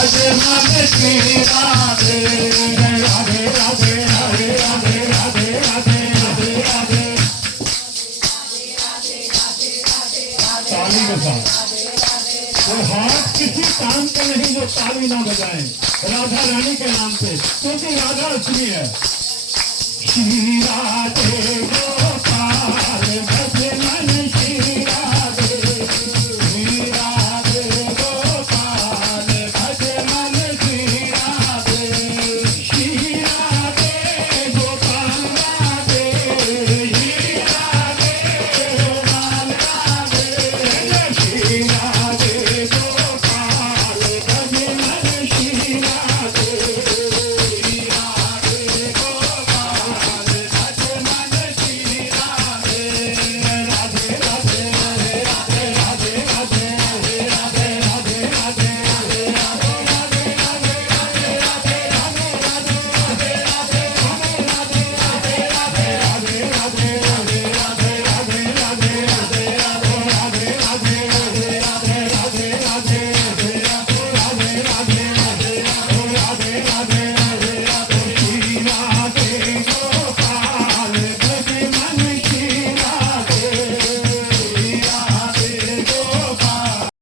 राधे राधे श्री राधे राधे राधे राधे राधे राधे राधे राधे राधे ताली के साथ वो हाथ किसी काम के नहीं जो ताली ना बजाएं राधा रानी के नाम पे क्योंकि राधा अष्टमी है श्री राधे